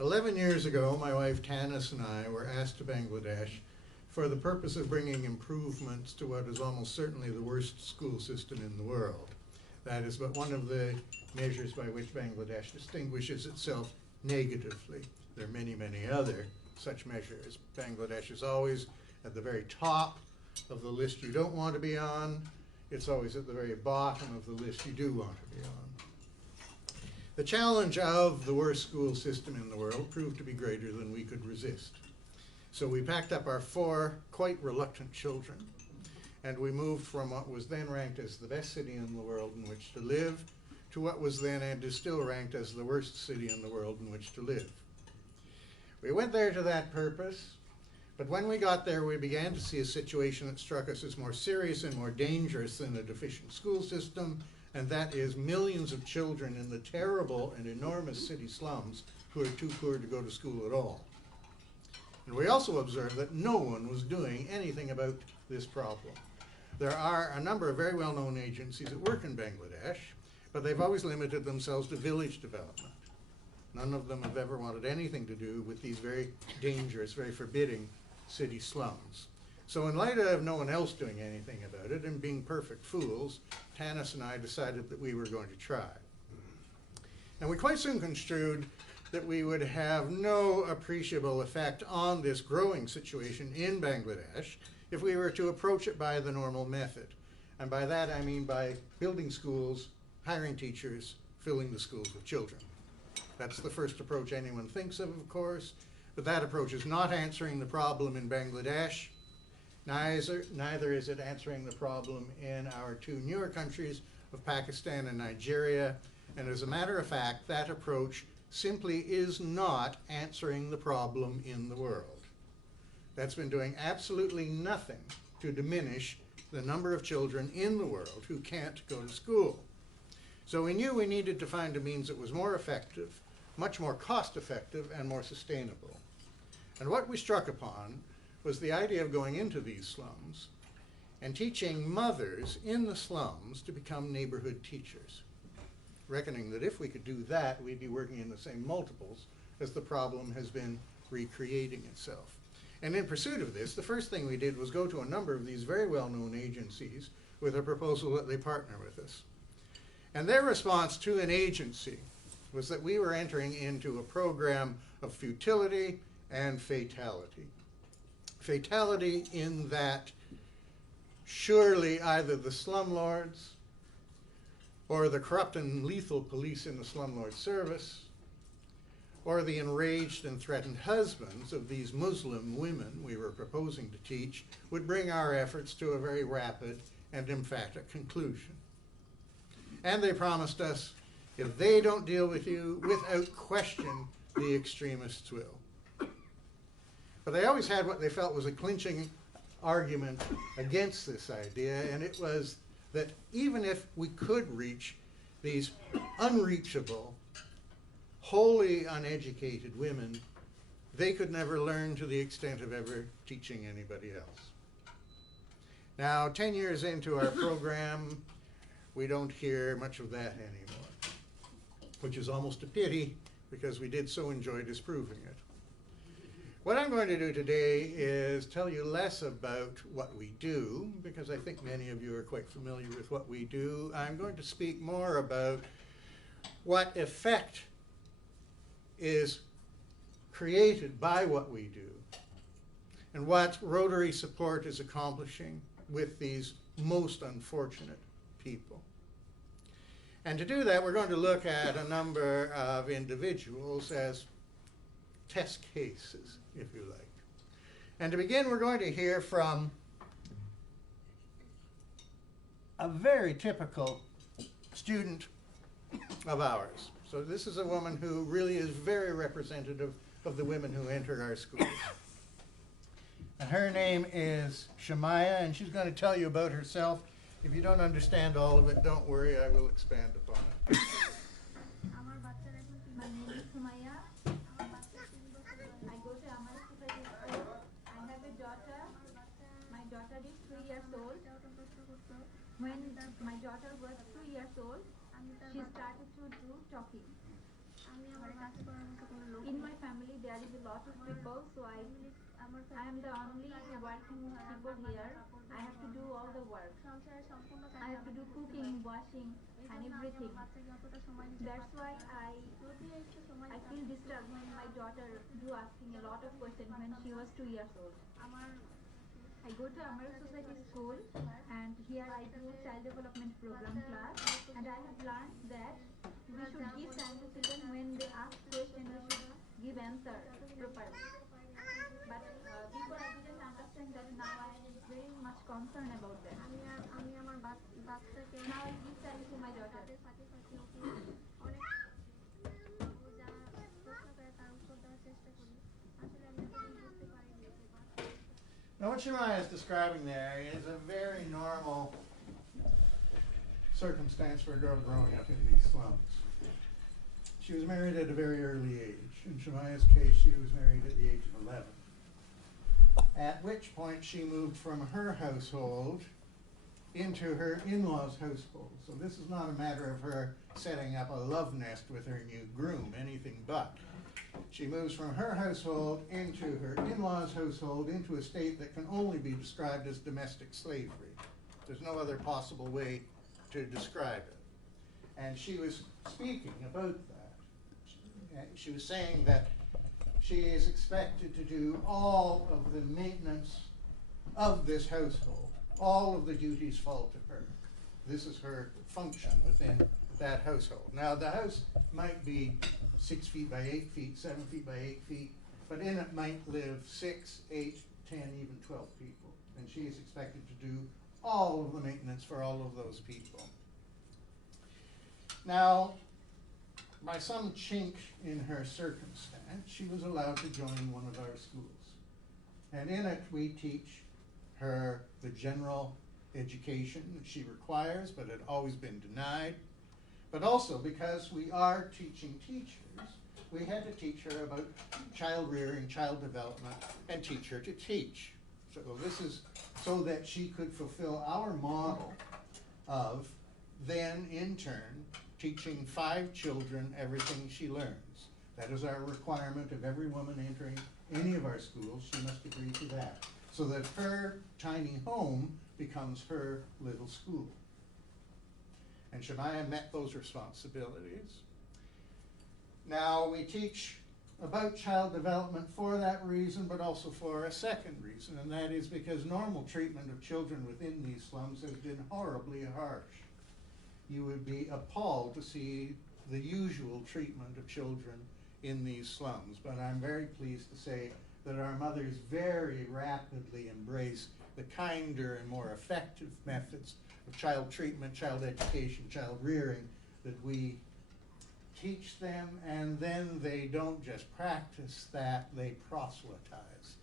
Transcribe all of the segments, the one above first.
11 years ago, my wife Tanyss and I were asked to Bangladesh for the purpose of bringing improvements to what is almost certainly the worst school system in the world. That is but one of the measures by which Bangladesh distinguishes itself negatively. There are many, many other such measures. Bangladesh is always at the very top of the list you don't want to be on. It's always at the very bottom of the list you do want to be on. The challenge of the worst school system in the world proved to be greater than we could resist. So we packed up our 4 quite reluctant children, and we moved from what was then ranked as the best city in the world in which to live to what was then and is still ranked as the worst city in the world in which to live. We went there to that purpose, but when we got there, we began to see a situation that struck us as more serious and more dangerous than a deficient school system, and that is millions of children in the terrible and enormous city slums who are too poor to go to school at all. And we also observed that no one was doing anything about this problem. There are a number of very well-known agencies that work in Bangladesh, but they've always limited themselves to village development. None of them have ever wanted anything to do with these very dangerous, very forbidding city slums. So in light of no one else doing anything about it and being perfect fools, Tanyss and I decided that we were going to try. And we quite soon construed that we would have no appreciable effect on this growing situation in Bangladesh if we were to approach it by the normal method. And by that I mean by building schools, hiring teachers, filling the schools with children. That's the first approach anyone thinks of course, but that approach is not answering the problem in Bangladesh. Neither is it answering the problem in our 2 newer countries of Pakistan and Nigeria. And as a matter of fact, that approach simply is not answering the problem in the world. That's been doing absolutely nothing to diminish the number of children in the world who can't go to school. So we knew we needed to find a means that was more effective, much more cost-effective, and more sustainable. And what we struck upon was the idea of going into these slums and teaching mothers in the slums to become neighborhood teachers, reckoning that if we could do that, we'd be working in the same multiples as the problem has been recreating itself. And in pursuit of this, the first thing we did was go to a number of these very well-known agencies with a proposal that they partner with us. And their response to an agency was that we were entering into a program of futility and fatality. Fatality in that surely either the slumlords or the corrupt and lethal police in the slumlord service or the enraged and threatened husbands of these Muslim women we were proposing to teach would bring our efforts to a very rapid and emphatic conclusion. And they promised us, if they don't deal with you, without question, the extremists will. But they always had what they felt was a clinching argument against this idea, and it was that even if we could reach these unreachable, wholly uneducated women, they could never learn to the extent of ever teaching anybody else. Now, 10 years into our program, we don't hear much of that anymore, which is almost a pity because we did so enjoy disproving it. What I'm going to do today is tell you less about what we do, because I think many of you are quite familiar with what we do. I'm going to speak more about what effect is created by what we do and what Rotary support is accomplishing with these most unfortunate people. And to do that, we're going to look at a number of individuals as test cases, if you like. And to begin, we're going to hear from a very typical student of ours. So this is a woman who really is very representative of the women who enter our schools. And her name is Shamaya, and she's going to tell you about herself. If you don't understand all of it, don't worry, I will expand upon it. My name is Sumaya. I go to Amarok Society school. I have a daughter. My daughter is 3 years old. When my daughter was 2 years old, she started to do talking. In my family, there is a lot of people, so I am the only working people here. I have to do all the work. I have to do cooking, washing, and everything. That's why I feel disturbed when my daughter do asking a lot of questions when she was 2 years old. I go to Amarok Society school, and here I do child development program class, and I have learned that we should give time to children when they ask questions. We should give answer properly. But before I didn't understand that. Now I am very much concerned about that. Now I give time to my daughter. Now what Shemaiah is describing there is a very normal circumstance for a girl growing up in these slums. She was married at a very early age. In Shemaiah's case, she was married at the age of 11. At which point she moved from her household into her in-laws' household. So this is not a matter of her setting up a love nest with her new groom, anything but. She moves from her household into her in-laws' household into a state that can only be described as domestic slavery. There's no other possible way to describe it. And she was speaking about that. She was saying that she is expected to do all of the maintenance of this household. All of the duties fall to her. This is her function within that household. Now the house might be 6 feet by 8 feet, 7 feet by 8 feet, but in it might live 6, 8, 10, even 12 people. And she is expected to do all of the maintenance for all of those people. Now, by some chink in her circumstance, she was allowed to join one of our schools. And in it, we teach her the general education that she requires, but had always been denied. But also, because we are teaching teachers, we had to teach her about child rearing, child development, and teach her to teach. So this is so that she could fulfill our model of then, in turn, teaching 5 children everything she learns. That is our requirement of every woman entering any of our schools. She must agree to that, so that her tiny home becomes her little school. And Shemaiah met those responsibilities. Now we teach about child development for that reason, but also for a second reason, and that is because normal treatment of children within these slums has been horribly harsh. You would be appalled to see the usual treatment of children in these slums, but I'm very pleased to say that our mothers very rapidly embrace the kinder and more effective methods of child treatment, child education, child rearing that we teach them, and then they don't just practice that, they proselytize.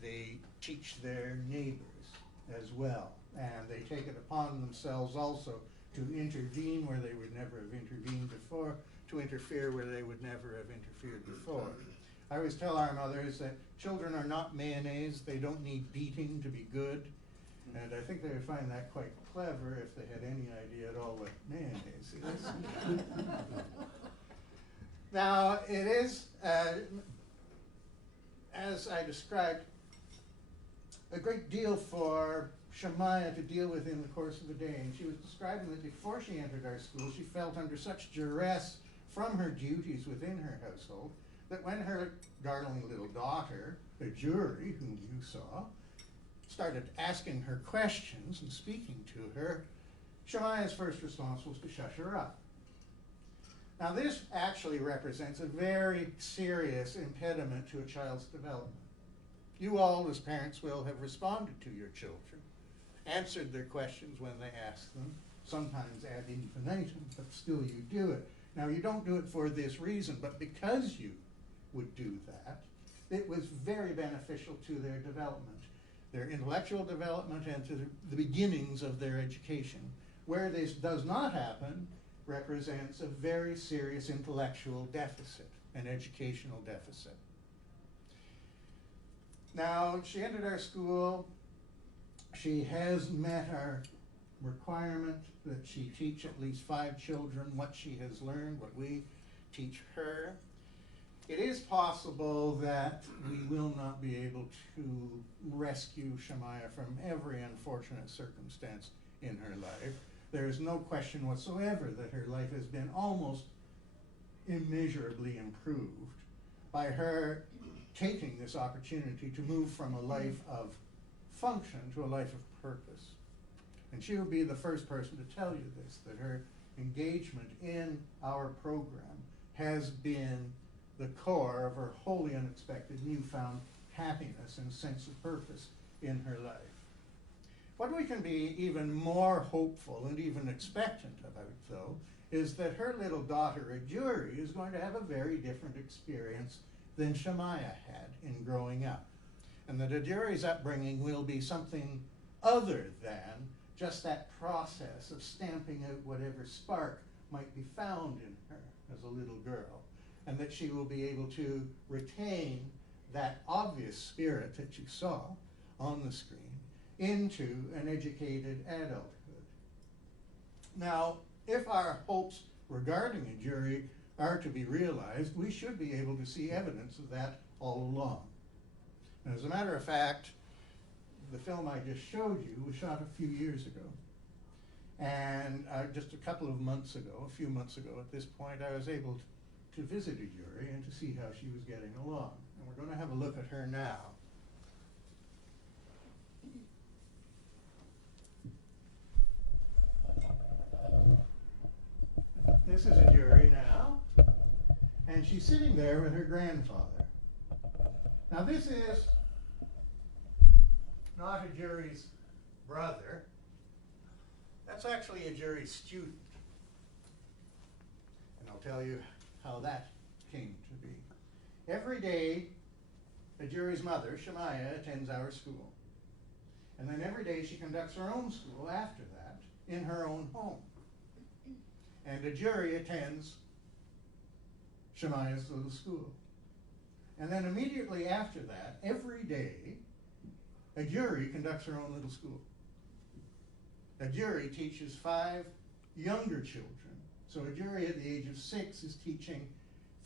They teach their neighbors as well, and they take it upon themselves also to intervene where they would never have intervened before, to interfere where they would never have interfered before. I always tell our mothers that children are not mayonnaise, they don't need beating to be good, and I think they would find that quite clever if they had any idea at all what mayonnaise is. Now, it is, as I described, a great deal for Shemaiah to deal with in the course of the day. And she was describing that before she entered our school, she felt under such duress from her duties within her household that when her darling little daughter, the jury, whom you saw, started asking her questions and speaking to her, Shemaiah's first response was to shush her up. Now this actually represents a very serious impediment to a child's development. You all as parents will have responded to your children, answered their questions when they ask them, sometimes ad infinitum, but still you do it. Now you don't do it for this reason, but because you would do that, it was very beneficial to their development, their intellectual development, and to the beginnings of their education. Where this does not happen represents a very serious intellectual deficit, an educational deficit. Now, she entered our school. She has met our requirement that she teach at least 5 children what she has learned, what we teach her. It is possible that we will not be able to rescue Shemaiah from every unfortunate circumstance in her life. There is no question whatsoever that her life has been almost immeasurably improved by her taking this opportunity to move from a life of function to a life of purpose. And she will be the first person to tell you this, that her engagement in our program has been the core of her wholly unexpected newfound happiness and sense of purpose in her life. What we can be even more hopeful and even expectant about, though, is that her little daughter, Ajuri, is going to have a very different experience than Shemaiah had in growing up. And that Ajuri's upbringing will be something other than just that process of stamping out whatever spark might be found in her as a little girl. And that she will be able to retain that obvious spirit that you saw on the screen into an educated adulthood. Now, if our hopes regarding Ajuri are to be realized, we should be able to see evidence of that all along. And as a matter of fact, the film I just showed you was shot a few years ago. And just a couple of months ago, a few months ago at this point, I was able to visit Ajuri and to see how she was getting along. And we're going to have a look at her now. This is Ajuri now, and she's sitting there with her grandfather. Now this is not Ajuri's brother. That's actually Ajuri's student. And I'll tell you how that came to be. Every day, Ajuri's mother, Shemaiah, attends our school. And then every day she conducts her own school after that in her own home. And Ajuri attends Shemaiah's little school. And then immediately after that, every day, Ajuri conducts her own little school. Ajuri teaches 5 younger children. So Ajuri at the age of 6 is teaching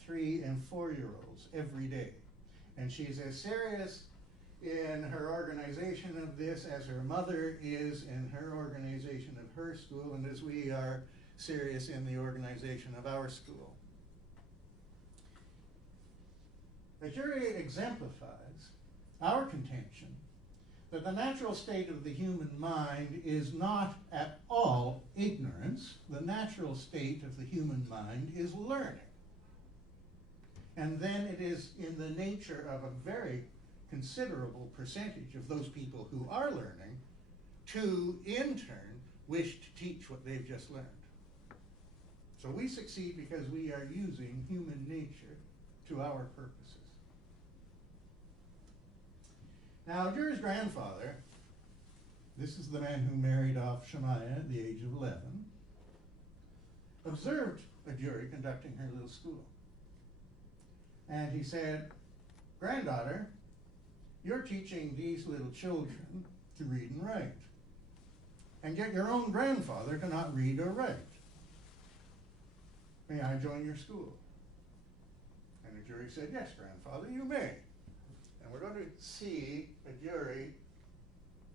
3- and 4-year-olds every day. And she's as serious in her organization of this as her mother is in her organization of her school, and as we are serious in the organization of our school. Ajuri exemplifies our contention that the natural state of the human mind is not at all ignorance. The natural state of the human mind is learning. And then it is in the nature of a very considerable percentage of those people who are learning to, in turn, wish to teach what they've just learned. So we succeed because we are using human nature to our purposes. Now, Ajuri's grandfather, this is the man who married off Shemaiah at the age of 11, observed Ajuri conducting her little school. And he said, "Granddaughter, you're teaching these little children to read and write. And yet your own grandfather cannot read or write. May I join your school?" And Ajuri said, "Yes, grandfather, you may." And we're going to see Ajuri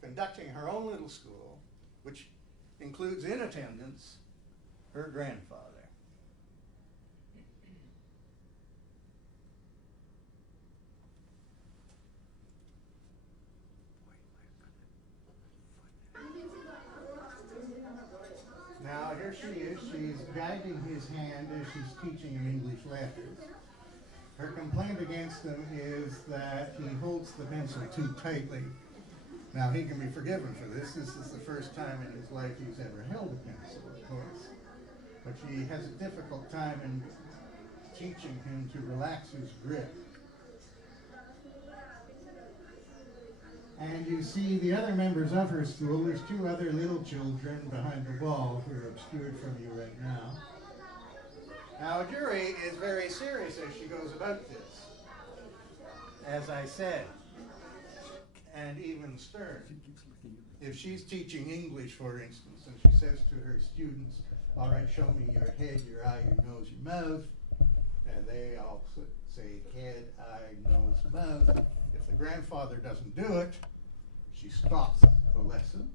conducting her own little school, which includes in attendance her grandfather. Now here she is. She's guiding his hand as she's teaching him English letters. Her complaint against him is that he holds the pencil too tightly. Now he can be forgiven for this. This is the first time in his life he's ever held a pencil, of course. But she has a difficult time in teaching him to relax his grip. And you see the other members of her school. There's 2 other little children behind the wall who are obscured from you right now. Now, Ajuri is very serious as she goes about this, as I said, and even stern. If she's teaching English, for instance, and she says to her students, "All right, show me your head, your eye, your nose, your mouth," and they all say head, eye, nose, mouth. If the grandfather doesn't do it, she stops the lesson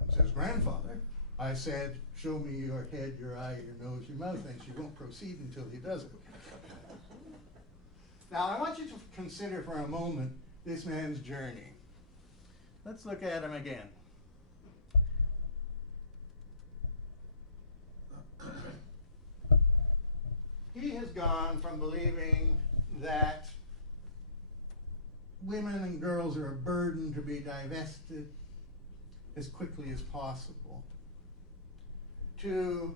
and says, grandfather, I said, show me your head, your eye, your nose, your mouth, and she won't proceed until he does it. Now, I want you to consider for a moment this man's journey. Let's look at him again. He has gone from believing that women and girls are a burden to be divested as quickly as possible, to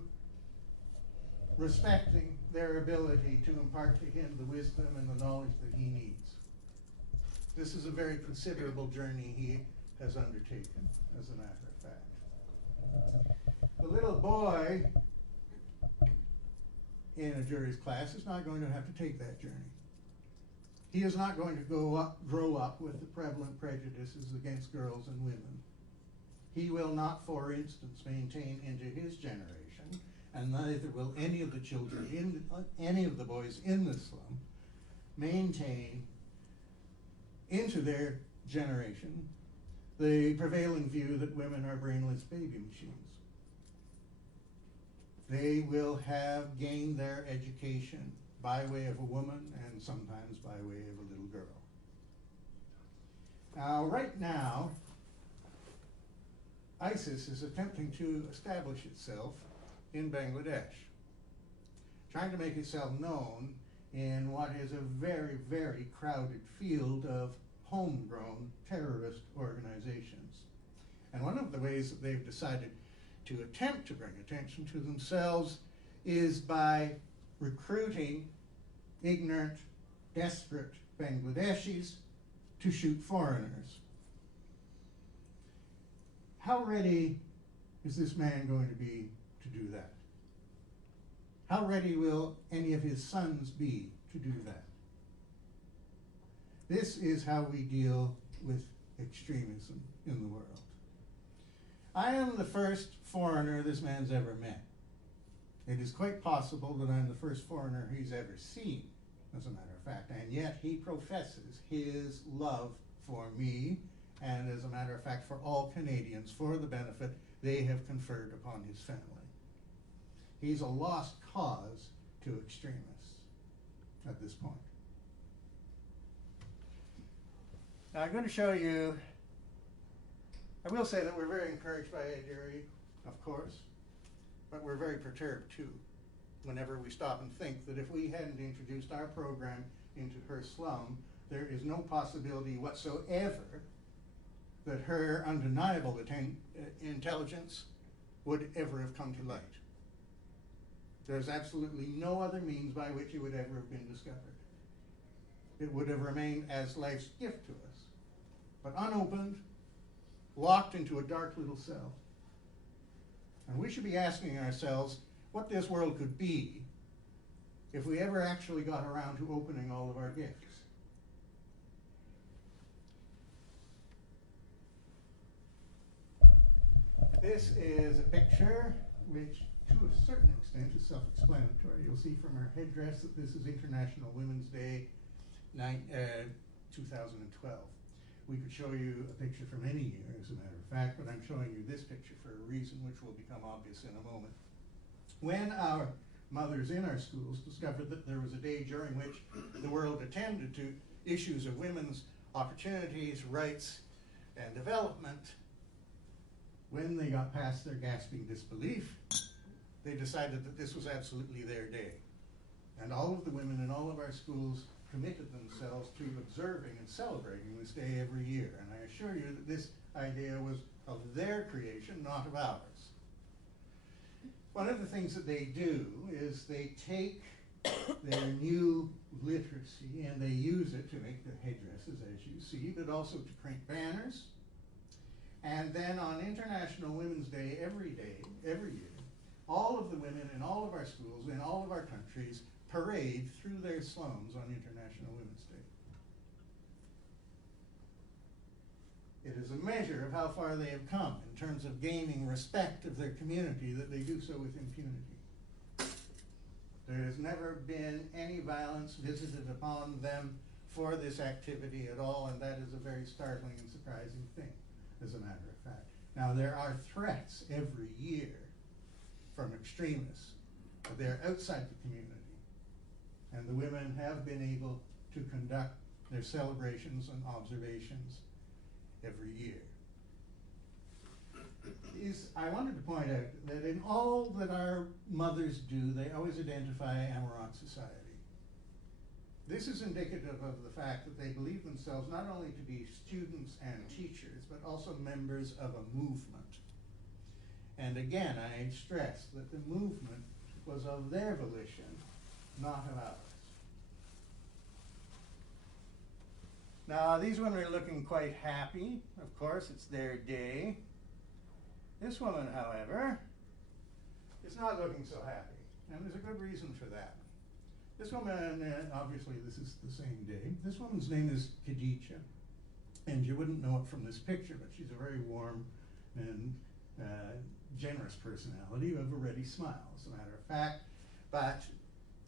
respecting their ability to impart to him the wisdom and the knowledge that he needs. This is a very considerable journey he has undertaken, as a matter of fact. The little boy in a jury's class is not going to have to take that journey. He is not going to grow up with the prevalent prejudices against girls and women. He will not, for instance, maintain into his generation, and neither will any of the children, any of the boys in the slum, maintain into their generation the prevailing view that women are brainless baby machines. They will have gained their education by way of a woman and sometimes by way of a little girl. Now, right now, ISIS is attempting to establish itself in Bangladesh, trying to make itself known in what is a very, very crowded field of homegrown terrorist organizations. And one of the ways that they've decided to attempt to bring attention to themselves is by recruiting ignorant, desperate Bangladeshis to shoot foreigners. How ready is this man going to be to do that? How ready will any of his sons be to do that? This is how we deal with extremism in the world. I am the first foreigner this man's ever met. It is quite possible that I'm the first foreigner he's ever seen, as a matter of fact, and yet he professes his love for me, and as a matter of fact for all Canadians, for the benefit they have conferred upon his family. He's a lost cause to extremists at this point. Now I'm going to show you, I will say that we're very encouraged by Adiri, of course, but we're very perturbed too whenever we stop and think that if we hadn't introduced our program into her slum, there is no possibility whatsoever that her undeniable intelligence would ever have come to light. There's absolutely no other means by which it would ever have been discovered. It would have remained as life's gift to us, but unopened, locked into a dark little cell. And we should be asking ourselves what this world could be if we ever actually got around to opening all of our gifts. This is a picture which, to a certain extent, is self-explanatory. You'll see from her headdress that this is International Women's Day 2012. We could show you a picture from any year, as a matter of fact, but I'm showing you this picture for a reason which will become obvious in a moment. When our mothers in our schools discovered that there was a day during which the world attended to issues of women's opportunities, rights, and development, when they got past their gasping disbelief, they decided that this was absolutely their day. And all of the women in all of our schools committed themselves to observing and celebrating this day every year. And I assure you that this idea was of their creation, not of ours. One of the things that they do is they take their new literacy and they use it to make the headdresses, as you see, but also to print banners. And then on International Women's Day, every year, all of the women in all of our schools, in all of our countries, parade through their slums on International Women's Day. It is a measure of how far they have come in terms of gaining respect of their community that they do so with impunity. There is has never been any violence visited upon them for this activity at all, and that is a very startling and surprising thing, as a matter of fact. Now, there are threats every year from extremists, but they're outside the community, and the women have been able to conduct their celebrations and observations every year. I wanted to point out that in all that our mothers do, they always identify Amarok Society. This is indicative of the fact that they believe themselves not only to be students and teachers, but also members of a movement. And again, I stress that the movement was of their volition, not of ours. Now, these women are looking quite happy. Of course, it's their day. This woman, however, is not looking so happy, and there's a good reason for that. This woman, obviously this is the same day, this woman's name is Khadija, and you wouldn't know it from this picture, but she's a very warm and generous personality with a ready smile, as a matter of fact. But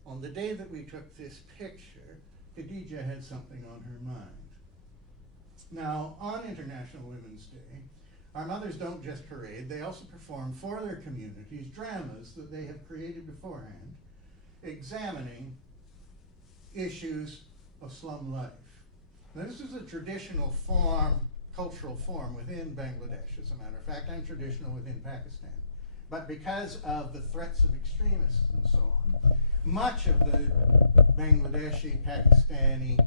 on the day that we took this picture, Khadija had something on her mind. Now, on International Women's Day, our mothers don't just parade, they also perform for their communities dramas that they have created beforehand, examining issues of slum life. Now, this is a traditional form, cultural form within Bangladesh, as a matter of fact, and traditional within Pakistan. But because of the threats of extremists and so on, much of the Bangladeshi, Pakistani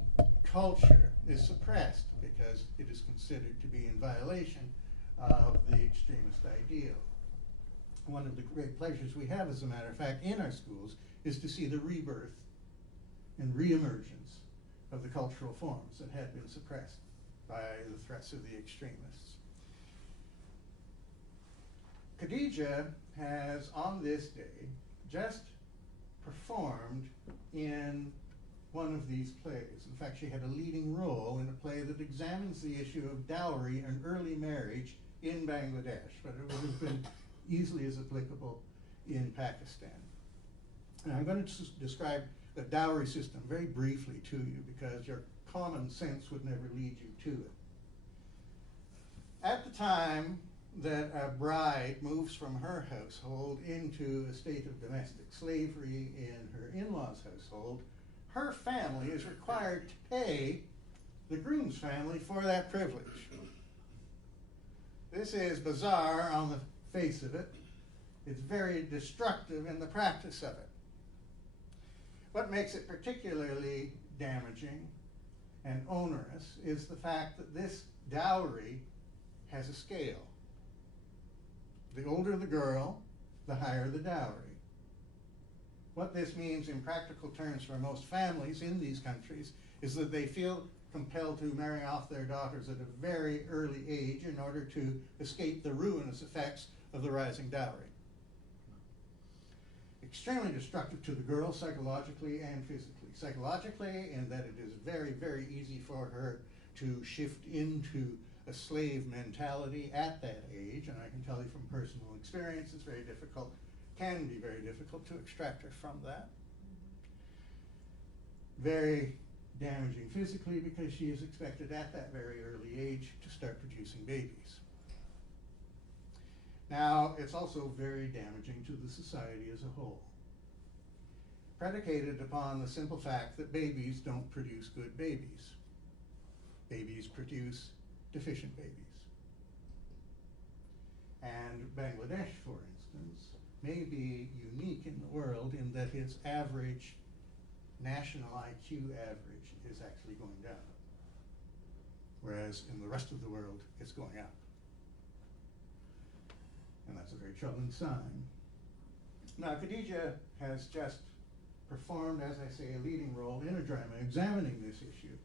culture is suppressed because it is considered to be in violation of the extremist ideal. One of the great pleasures we have, as a matter of fact, in our schools is to see the rebirth and reemergence of the cultural forms that had been suppressed by the threats of the extremists. Khadija has, on this day, just performed in one of these plays. In fact, she had a leading role in a play that examines the issue of dowry and early marriage in Bangladesh, but it would have been easily as applicable in Pakistan. And I'm going to describe the dowry system very briefly to you because your common sense would never lead you to it. At the time that a bride moves from her household into a state of domestic slavery in her in-laws' household, her family is required to pay the groom's family for that privilege. This is bizarre on the face of it. It's very destructive in the practice of it. What makes it particularly damaging and onerous is the fact that this dowry has a scale. The older the girl, the higher the dowry. What this means in practical terms for most families in these countries is that they feel compelled to marry off their daughters at a very early age in order to escape the ruinous effects of the rising dowry. Extremely destructive to the girl psychologically and physically. Psychologically, in that it is very, very easy for her to shift into a slave mentality at that age, and I can tell you from personal experience, it's very difficult, can be very difficult to extract her from that. Very damaging physically because she is expected at that very early age to start producing babies. Now, it's also very damaging to the society as a whole, predicated upon the simple fact that babies don't produce good babies. Babies produce deficient babies. And Bangladesh, for instance, may be unique in the world in that its average national IQ average is actually going down, whereas in the rest of the world it's going up. And that's a very troubling sign. Now, Khadija has just performed, as I say, a leading role in a drama examining this issue.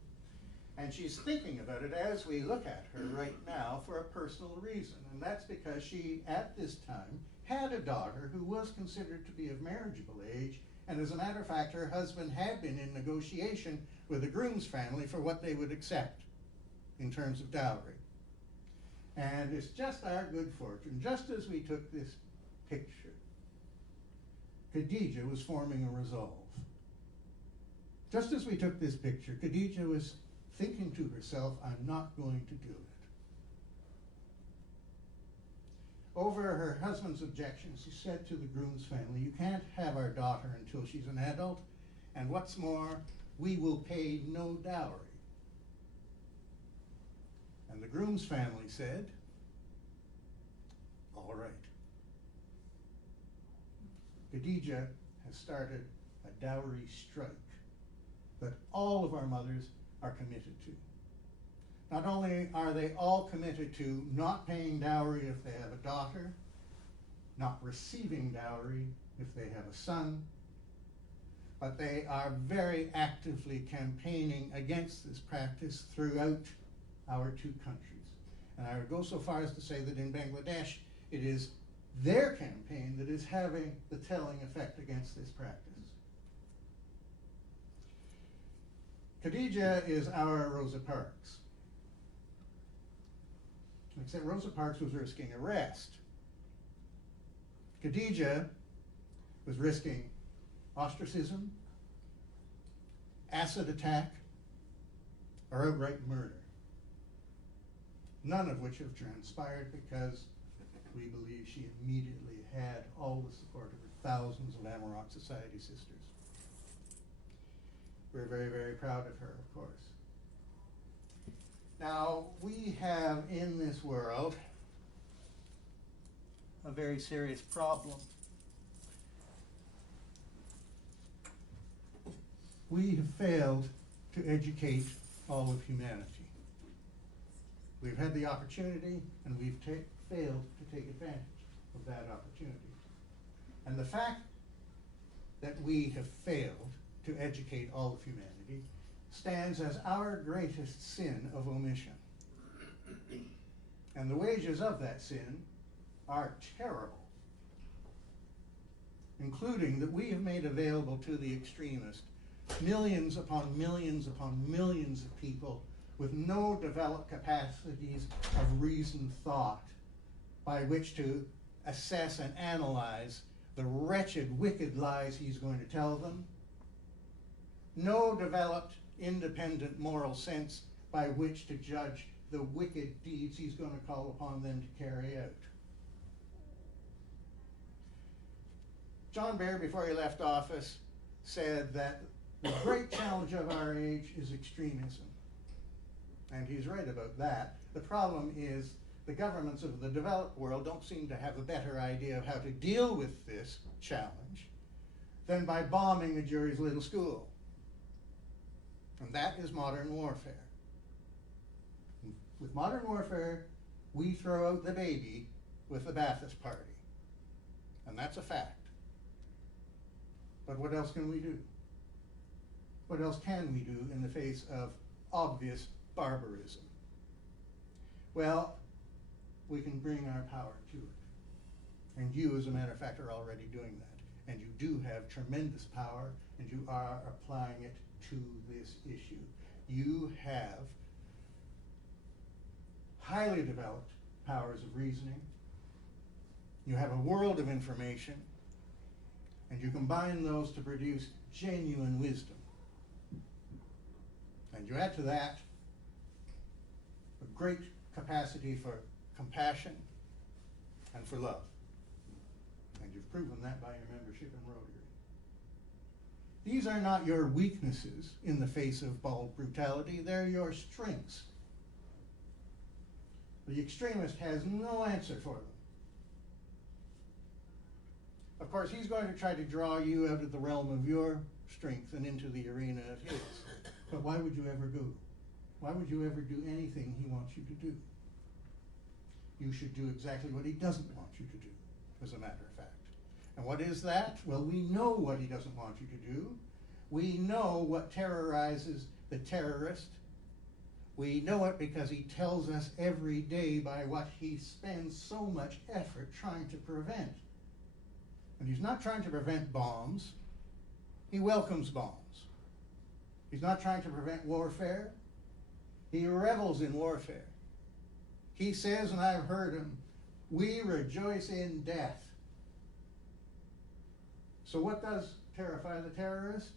And she's thinking about it as we look at her right now for a personal reason. And that's because she, at this time, had a daughter who was considered to be of marriageable age. And as a matter of fact, her husband had been in negotiation with the groom's family for what they would accept in terms of dowry. And it's just our good fortune, just as we took this picture, Khadija was forming a resolve. Just as we took this picture, Khadija was thinking to herself, I'm not going to do it. Over her husband's objections, she said to the groom's family, you can't have our daughter until she's an adult, and what's more, we will pay no dowry. And the groom's family said, all right. Khadija has started a dowry strike that all of our mothers are committed to. Not only are they all committed to not paying dowry if they have a daughter, not receiving dowry if they have a son, but they are very actively campaigning against this practice throughout our two countries. And I would go so far as to say that in Bangladesh, it is their campaign that is having the telling effect against this practice. Khadija is our Rosa Parks. Except Rosa Parks was risking arrest. Khadija was risking ostracism, acid attack, or outright murder. None of which have transpired because we believe she immediately had all the support of her thousands of Amarok Society sisters. We're very, very proud of her, of course. Now, we have in this world a very serious problem. We have failed to educate all of humanity. We've had the opportunity, and we've failed to take advantage of that opportunity. And the fact that we have failed to educate all of humanity stands as our greatest sin of omission. And the wages of that sin are terrible, including that we have made available to the extremist millions upon millions upon millions of people with no developed capacities of reasoned thought by which to assess and analyze the wretched, wicked lies he's going to tell them. No developed, independent moral sense by which to judge the wicked deeds he's going to call upon them to carry out. John Baird, before he left office, said that the great challenge of our age is extremism. And he's right about that. The problem is the governments of the developed world don't seem to have a better idea of how to deal with this challenge than by bombing a jury's little school. And that is modern warfare. With modern warfare, we throw out the baby with the Ba'athist Party. And that's a fact. But what else can we do? What else can we do in the face of obvious barbarism? Well, we can bring our power to it. And you, as a matter of fact, are already doing that. And you do have tremendous power, and you are applying it to this issue. You have highly developed powers of reasoning. You have a world of information, and you combine those to produce genuine wisdom. And you add to that a great capacity for compassion and for love. And you've proven that by your membership in Rotary. These are not your weaknesses in the face of bald brutality, they're your strengths. The extremist has no answer for them. Of course, he's going to try to draw you out of the realm of your strength and into the arena of his. But why would you ever go? Why would you ever do anything he wants you to do? You should do exactly what he doesn't want you to do, as a matter of fact. And what is that? Well, we know what he doesn't want you to do. We know what terrorizes the terrorist. We know it because he tells us every day by what he spends so much effort trying to prevent. And he's not trying to prevent bombs. He welcomes bombs. He's not trying to prevent warfare. He revels in warfare. He says, and I've heard him, we rejoice in death. So what does terrify the terrorist?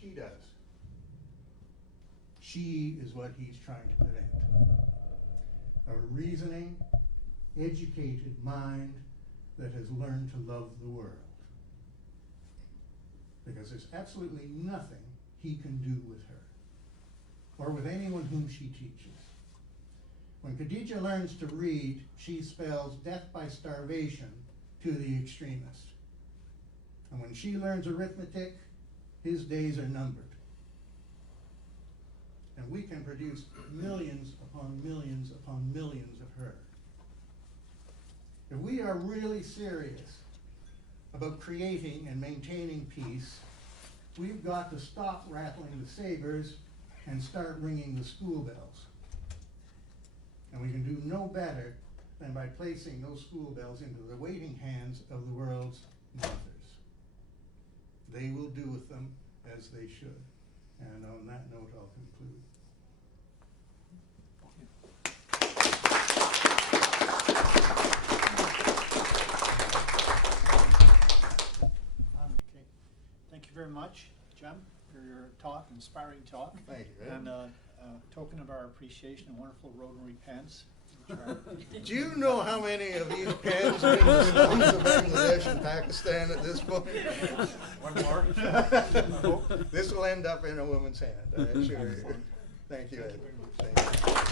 She does. She is what he's trying to prevent. A reasoning, educated mind that has learned to love the world. Because there's absolutely nothing he can do with her, or with anyone whom she teaches. When Khadija learns to read, she spells death by starvation to the extremist. And when she learns arithmetic, his days are numbered. And we can produce millions upon millions upon millions of her. If we are really serious about creating and maintaining peace, we've got to stop rattling the sabres and start ringing the school bells. And we can do no better than by placing those school bells into the waiting hands of the world's mothers. They will do with them as they should. And on that note, I'll conclude. Okay. Thank you very much, Jim, for your talk, inspiring talk. Thank you. And token of our appreciation, a wonderful Rotary pens. which are- Do you know how many of these pens are in the slums of Bangladesh and Pakistan at this point? One more. This will end up in a woman's hand, I assure you. Thank you, Ed. Thank you.